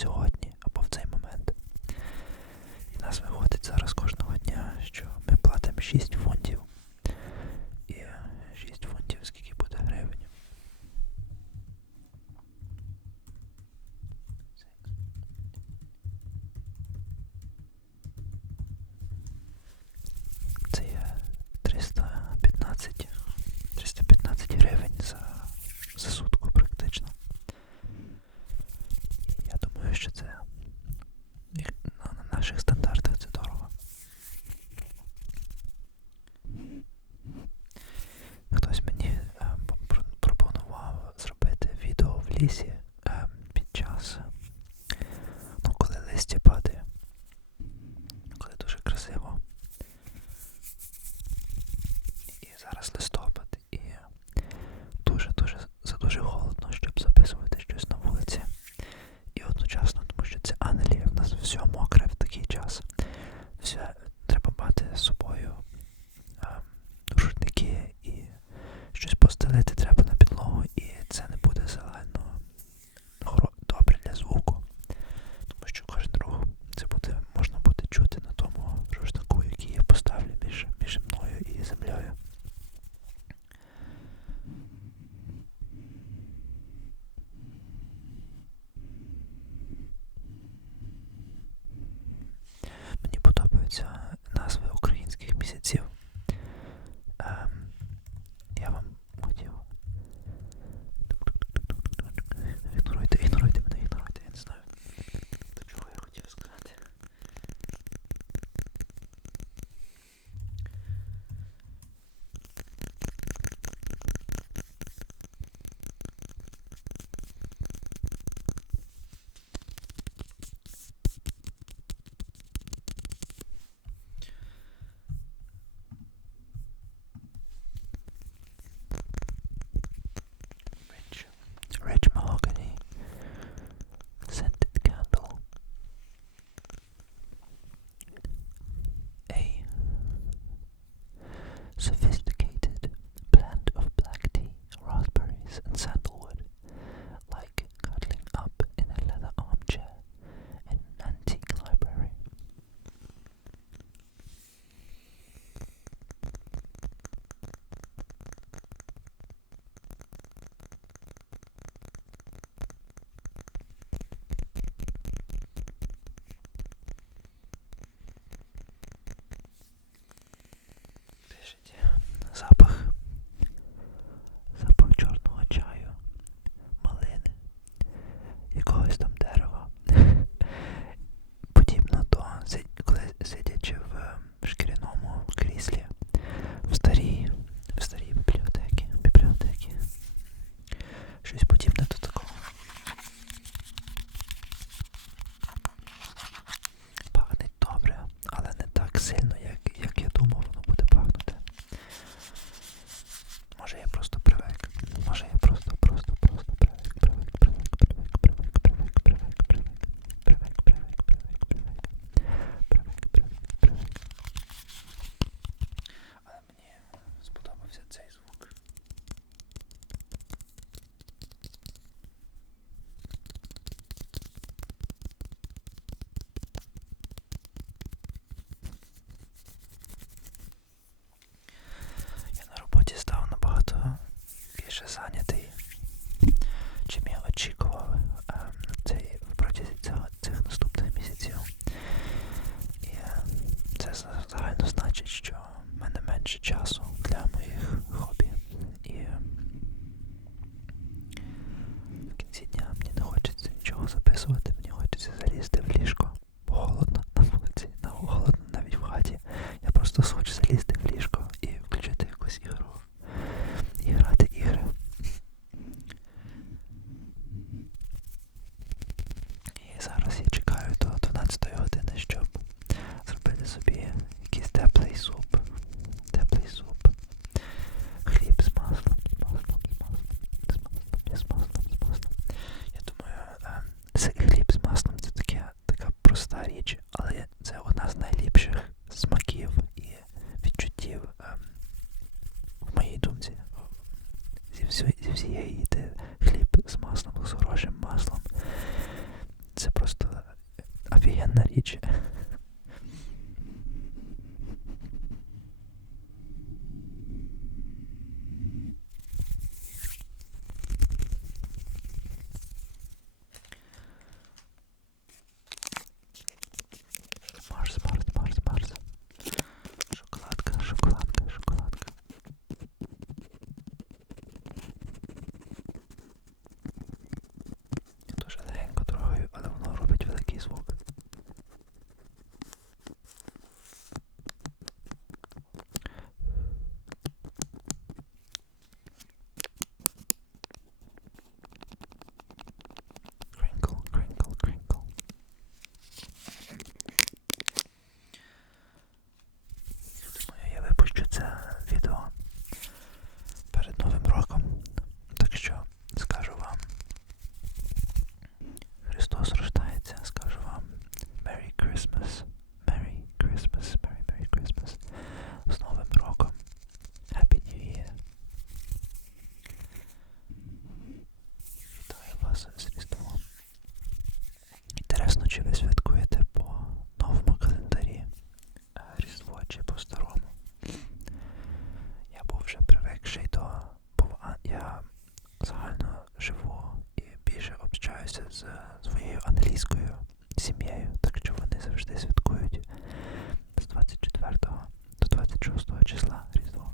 сьогодні або в цей момент. І нас виходить зараз кожного дня, що ми платимо 6 фунтів. dice живу і більше общаюся з своєю англійською сім'єю, так що вони завжди святкують з 24 до 26 числа Різдво.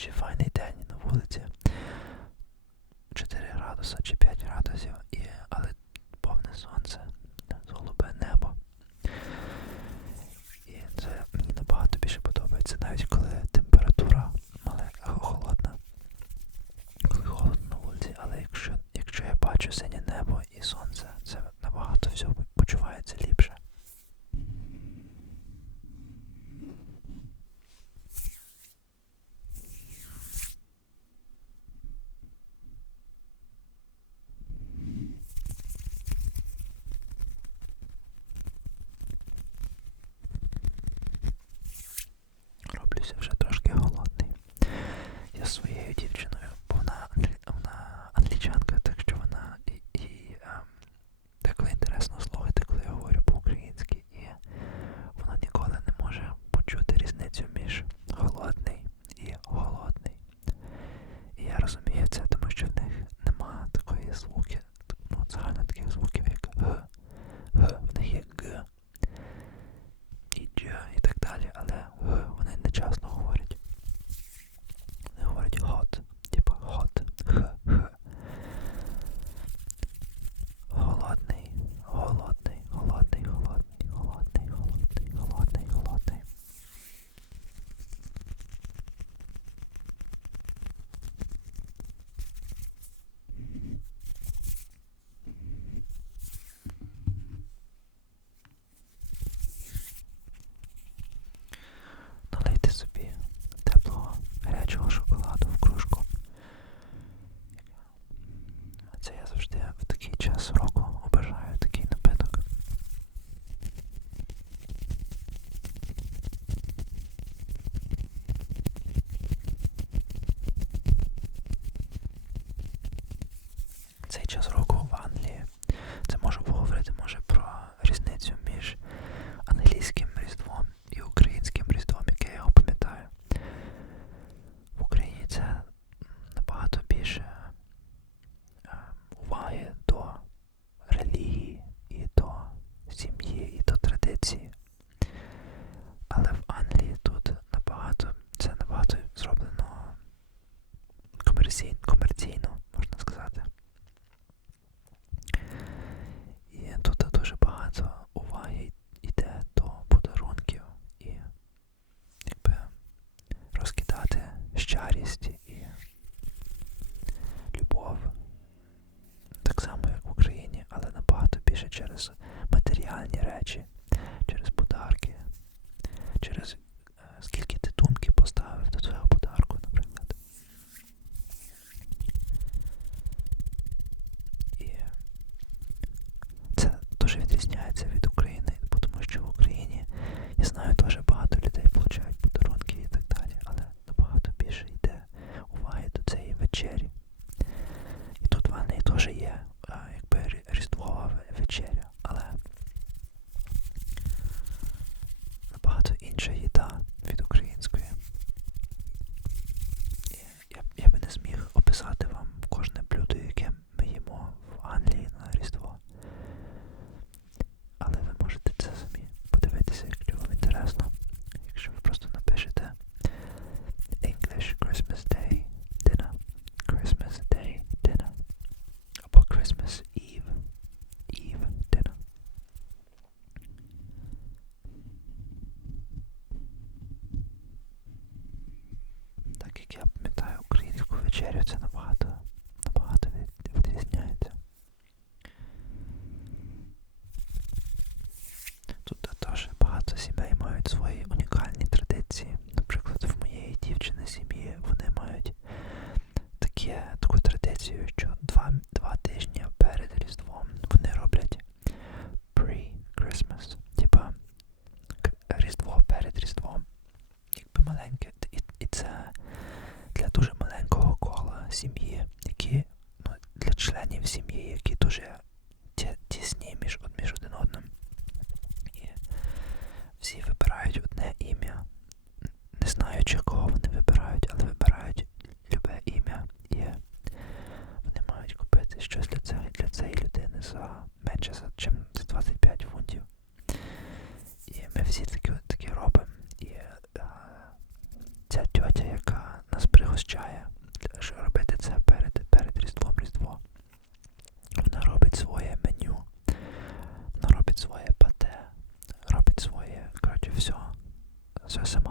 Чи файний день на вулиці 4 градуса чи 5 градусів, і, але повне сонце. прокинувся вже трошки голодний. Я своєю дівчиною, бо вона, вона англічанка, так що вона і, і ем, а, деколи інтересно слухати, коли я говорю по-українськи, і вона ніколи не може почути різницю між голодний і голодний. І я розумію це, тому що в них нема такої звуки, Є таку традицію, що два, два тижні перед Різдвом вони роблять pre-Christmas. Типа Різдво перед Різдвом. Якби маленьке. І, і це для дуже маленького кола сім'ї, які ну, для членів сім'ї, які дуже тісні між, між один одним. І всі вибирають щось для цієї, для цієї людини за менше за чим 25 фунтів. І ми всі такі, такі робимо. І а, ця тьотя, яка нас пригощає, що робити це перед перед Різдвом Різдво. Вона робить своє меню, вона робить своє пате, робить своє, коротше, все. Все сама.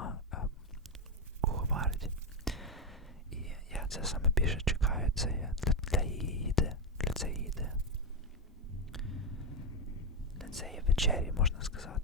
вечері, можна сказати.